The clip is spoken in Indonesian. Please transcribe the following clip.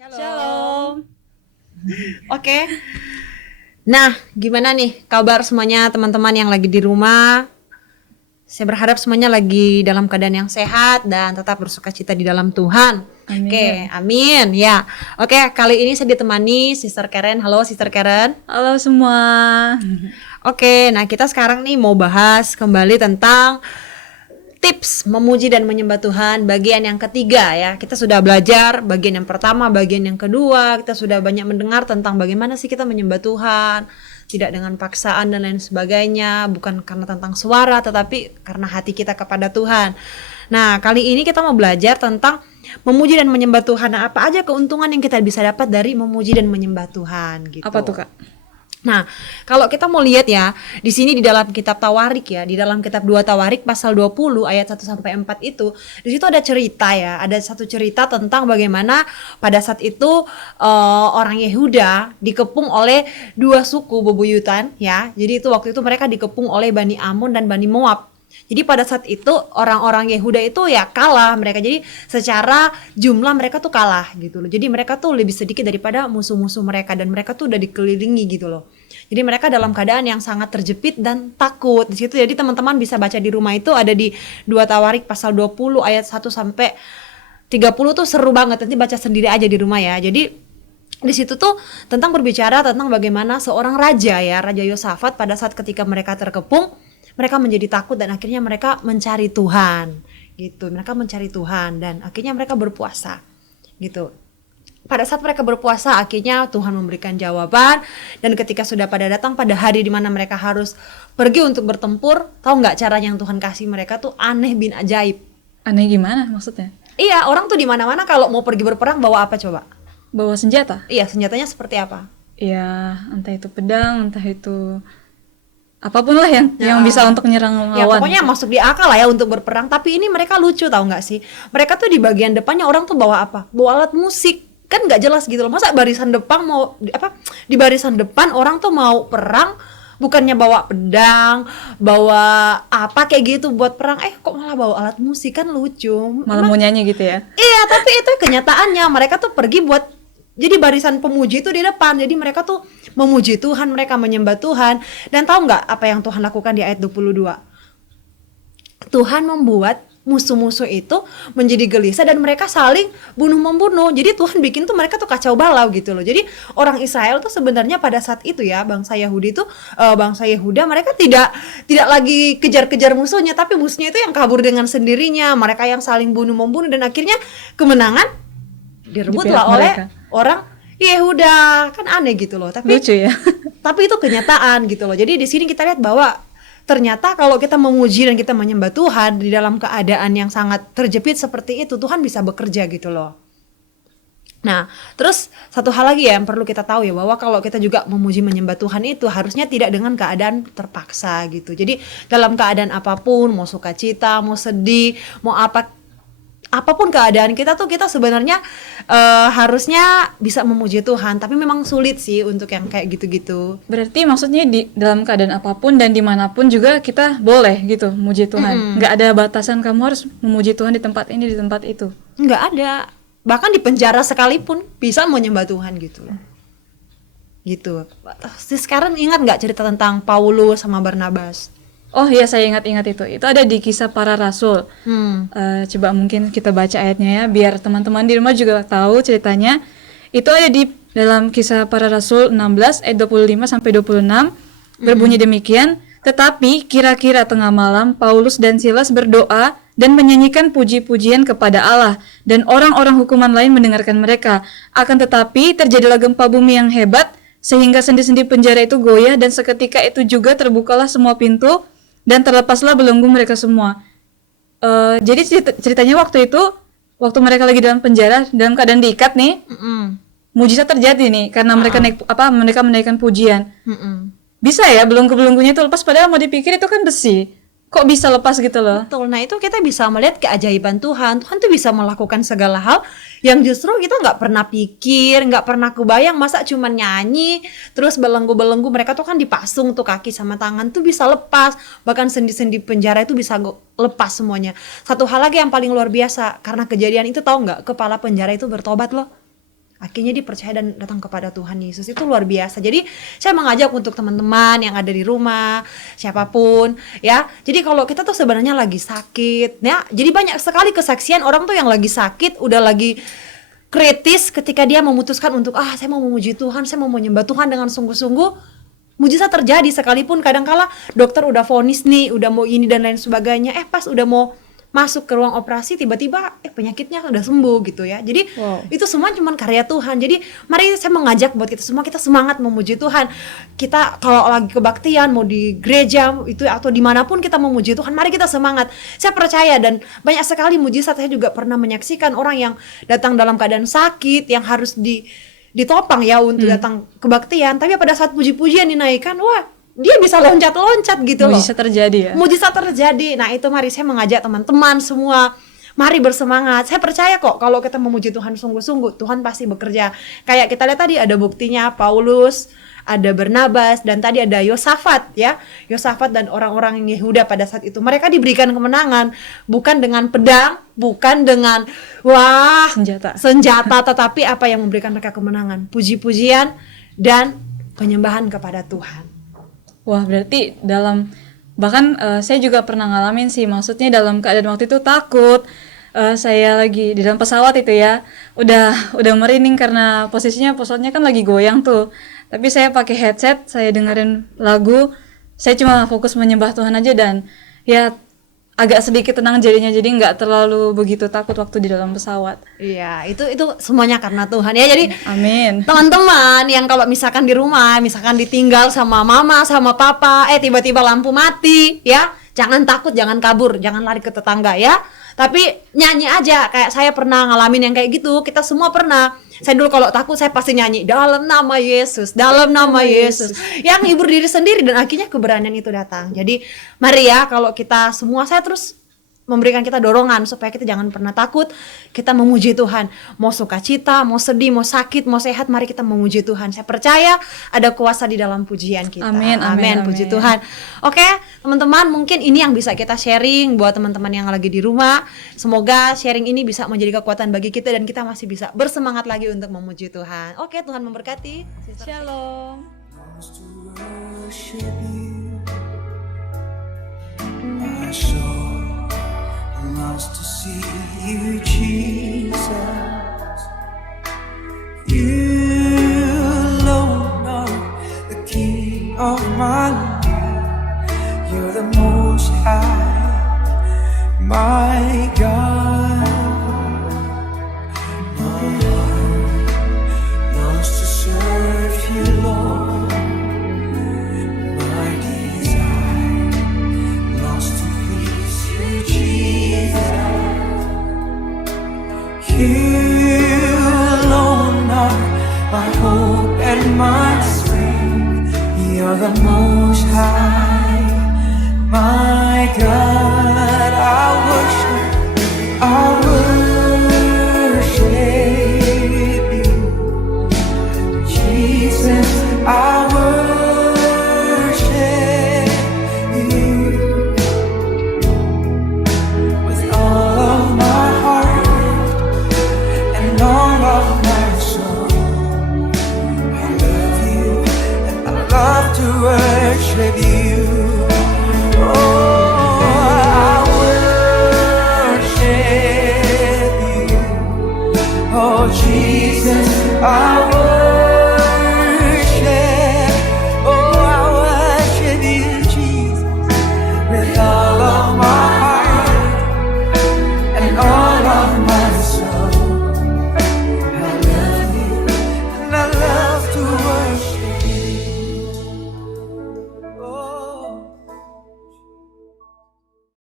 Shalom. Oke. Nah, gimana nih kabar semuanya teman-teman yang lagi di rumah? Saya berharap semuanya lagi dalam keadaan yang sehat dan tetap bersukacita di dalam Tuhan. Amin. Oke, amin. Ya. Oke, kali ini saya ditemani Sister Karen. Halo Sister Karen. Halo semua. Oke, nah kita sekarang nih mau bahas kembali tentang tips memuji dan menyembah Tuhan bagian yang ketiga ya. Kita sudah belajar bagian yang pertama, bagian yang kedua. Kita sudah banyak mendengar tentang bagaimana sih kita menyembah Tuhan, tidak dengan paksaan dan lain sebagainya, bukan karena tentang suara tetapi karena hati kita kepada Tuhan. Nah, kali ini kita mau belajar tentang memuji dan menyembah Tuhan. Nah, apa aja keuntungan yang kita bisa dapat dari memuji dan menyembah Tuhan gitu. Apa tuh, Kak? Nah, kalau kita mau lihat ya, di sini di dalam kitab Tawarik ya, di dalam kitab 2 Tawarik pasal 20 ayat 1 sampai 4 itu, di situ ada cerita ya, ada satu cerita tentang bagaimana pada saat itu orang Yehuda dikepung oleh dua suku bebuyutan ya. Jadi itu waktu itu mereka dikepung oleh Bani Amun dan Bani Moab. Jadi pada saat itu orang-orang Yehuda itu ya kalah mereka. Jadi secara jumlah mereka tuh kalah gitu loh. Jadi mereka tuh lebih sedikit daripada musuh-musuh mereka dan mereka tuh udah dikelilingi gitu loh. Jadi mereka dalam keadaan yang sangat terjepit dan takut di situ. Jadi teman-teman bisa baca di rumah itu ada di 2 Tawarik pasal 20 ayat 1 sampai 30 tuh seru banget. Nanti baca sendiri aja di rumah ya. Jadi di situ tuh tentang berbicara tentang bagaimana seorang raja ya, Raja Yosafat pada saat ketika mereka terkepung, mereka menjadi takut dan akhirnya mereka mencari Tuhan gitu. Mereka mencari Tuhan dan akhirnya mereka berpuasa gitu. Pada saat mereka berpuasa akhirnya Tuhan memberikan jawaban, dan ketika sudah pada datang pada hari di mana mereka harus pergi untuk bertempur, tahu nggak cara yang Tuhan kasih mereka tuh aneh bin ajaib. Aneh gimana maksudnya? Iya, orang tuh di mana-mana kalau mau pergi berperang bawa apa coba? Bawa senjata? Iya, senjatanya seperti apa? Ya, entah itu pedang, entah itu apapun lah yang bisa untuk nyerang lawan. Ya pokoknya masuk di akal lah ya untuk berperang. Tapi ini mereka lucu tahu nggak sih? Mereka tuh di bagian depannya orang tuh bawa apa? Bawa alat musik. Kan nggak jelas gitu loh. Masa barisan depan mau di barisan depan orang tuh mau perang, bukannya bawa pedang, bawa apa kayak gitu buat perang, kok malah bawa alat musik, kan lucu. Malah mau nyanyi gitu ya? Iya, tapi itu kenyataannya mereka tuh pergi buat jadi barisan pemuji itu di depan. Jadi mereka tuh memuji Tuhan, mereka menyembah Tuhan. Dan tahu nggak apa yang Tuhan lakukan di ayat 22? Tuhan membuat musuh-musuh itu menjadi gelisah dan mereka saling bunuh-membunuh. Jadi Tuhan bikin tuh mereka tuh kacau balau gitu loh. Jadi orang Israel tuh sebenarnya pada saat itu ya, bangsa Yahudi itu bangsa Yehuda, mereka tidak lagi kejar-kejar musuhnya, tapi musuhnya itu yang kabur dengan sendirinya. Mereka yang saling bunuh-membunuh dan akhirnya kemenangan direbutlah oleh orang Yehuda. Kan aneh gitu loh, tapi lucu ya. tapi itu kenyataan gitu loh. Jadi di sini kita lihat bahwa ternyata kalau kita memuji dan kita menyembah Tuhan di dalam keadaan yang sangat terjepit seperti itu, Tuhan bisa bekerja gitu loh. Nah, terus satu hal lagi ya yang perlu kita tahu ya, bahwa kalau kita juga memuji menyembah Tuhan itu harusnya tidak dengan keadaan terpaksa gitu. Jadi dalam keadaan apapun, mau sukacita, mau sedih, mau apapun keadaan kita tuh, kita sebenarnya harusnya bisa memuji Tuhan. Tapi memang sulit sih untuk yang kayak gitu-gitu. Berarti maksudnya di dalam keadaan apapun dan dimanapun juga kita boleh gitu memuji Tuhan. Nggak ada batasan kamu harus memuji Tuhan di tempat ini, di tempat itu. Nggak ada. Bahkan di penjara sekalipun bisa menyembah Tuhan gitu loh. Gitu. Sekarang ingat nggak cerita tentang Paulus sama Barnabas? Oh iya, saya ingat-ingat itu. Itu ada di Kisah Para Rasul. Coba mungkin kita baca ayatnya ya, biar teman-teman di rumah juga tahu ceritanya. Itu ada di dalam Kisah Para Rasul 16 ayat 25 sampai 26. Berbunyi demikian, tetapi kira-kira tengah malam Paulus dan Silas berdoa dan menyanyikan puji-pujian kepada Allah, dan orang-orang hukuman lain mendengarkan mereka. Akan tetapi terjadilah gempa bumi yang hebat sehingga sendi-sendi penjara itu goyah, dan seketika itu juga terbukalah semua pintu dan terlepaslah belenggu mereka semua. Jadi ceritanya waktu itu, waktu mereka lagi dalam penjara dalam keadaan diikat nih, mujizat terjadi nih karena mereka menaikkan pujian. Bisa ya belenggu-belenggunya itu lepas, padahal mau dipikir itu kan besi. Kok bisa lepas gitu loh? Betul. Nah itu kita bisa melihat keajaiban Tuhan. Tuhan tuh bisa melakukan segala hal yang justru kita nggak pernah pikir, nggak pernah kebayang. Masa cuma nyanyi, terus belenggu-belenggu mereka tuh kan dipasung tuh kaki sama tangan tuh bisa lepas. Bahkan sendi-sendi penjara itu bisa lepas semuanya. Satu hal lagi yang paling luar biasa, karena kejadian itu tahu nggak, kepala penjara itu bertobat loh. akhirnya dia percaya dan datang kepada Tuhan Yesus. Itu luar biasa. Jadi saya mengajak untuk teman-teman yang ada di rumah, siapapun ya. Jadi kalau kita tuh sebenarnya lagi sakit ya, jadi banyak sekali kesaksian orang tuh yang lagi sakit, udah lagi kritis, ketika dia memutuskan untuk saya mau memuji Tuhan, saya mau menyembah Tuhan dengan sungguh-sungguh, mujizat terjadi. Sekalipun kadangkala dokter udah vonis nih, udah mau ini dan lain sebagainya, pas udah mau masuk ke ruang operasi tiba-tiba penyakitnya udah sembuh gitu ya. Jadi itu semua cuman karya Tuhan. Jadi mari saya mengajak buat kita semua, kita semangat memuji Tuhan. Kita kalau lagi kebaktian, mau di gereja itu atau dimanapun kita memuji Tuhan, mari kita semangat. Saya percaya dan banyak sekali mujizat. Saya juga pernah menyaksikan orang yang datang dalam keadaan sakit, yang harus ditopang ya untuk datang kebaktian, tapi pada saat puji-pujian dinaikkan, wah, dia bisa loncat-loncat gitu loh. Mujizat terjadi ya. Mujizat terjadi. Nah, itu mari saya mengajak teman-teman semua, mari bersemangat. Saya percaya kok kalau kita memuji Tuhan sungguh-sungguh, Tuhan pasti bekerja. Kayak kita lihat tadi ada buktinya Paulus, ada Barnabas, dan tadi ada Yosafat ya. Yosafat dan orang-orang Yehuda pada saat itu, mereka diberikan kemenangan bukan dengan pedang, bukan dengan senjata, tetapi apa yang memberikan mereka kemenangan? Puji-pujian dan penyembahan kepada Tuhan. Wah, berarti bahkan saya juga pernah ngalamin sih, maksudnya dalam keadaan waktu itu takut, saya lagi di dalam pesawat itu ya, udah merinding karena pesawatnya kan lagi goyang tuh, tapi saya pakai headset, saya dengerin lagu, saya cuma fokus menyembah Tuhan aja, dan ya agak sedikit tenang jadinya, jadi nggak terlalu begitu takut waktu di dalam pesawat. Iya, itu semuanya karena Tuhan ya. Jadi amin. Teman-teman yang kalau misalkan di rumah, misalkan ditinggal sama mama sama papa, tiba-tiba lampu mati ya, jangan takut, jangan kabur, jangan lari ke tetangga ya, tapi nyanyi aja. Kayak saya pernah ngalamin yang kayak gitu, kita semua pernah. Saya dulu kalau takut saya pasti nyanyi dalam nama Yesus, dalam nama Yesus, yang hibur diri sendiri, dan akhirnya keberanian itu datang. Jadi mari ya, kalau kita semua, saya terus memberikan kita dorongan supaya kita jangan pernah takut, kita memuji Tuhan. Mau sukacita, mau sedih, mau sakit, mau sehat, mari kita memuji Tuhan. Saya percaya ada kuasa di dalam pujian kita. Amin. Puji Tuhan. Oke, teman-teman, mungkin ini yang bisa kita sharing buat teman-teman yang lagi di rumah. Semoga sharing ini bisa menjadi kekuatan bagi kita dan kita masih bisa bersemangat lagi untuk memuji Tuhan. Oke, Tuhan memberkati. Shalom. Lost to see you, Jesus. You alone are the King of my life. You're the Most High, my God. My heart loves to serve you, Lord. My desire loves to please you, Jesus. You alone are my hope and my strength. You're the Most High, my God. I worship you, Jesus. I worship you with all of my heart and all of my soul. I love you and I love to worship you. Oh, I worship you. Oh, Jesus, I worship you.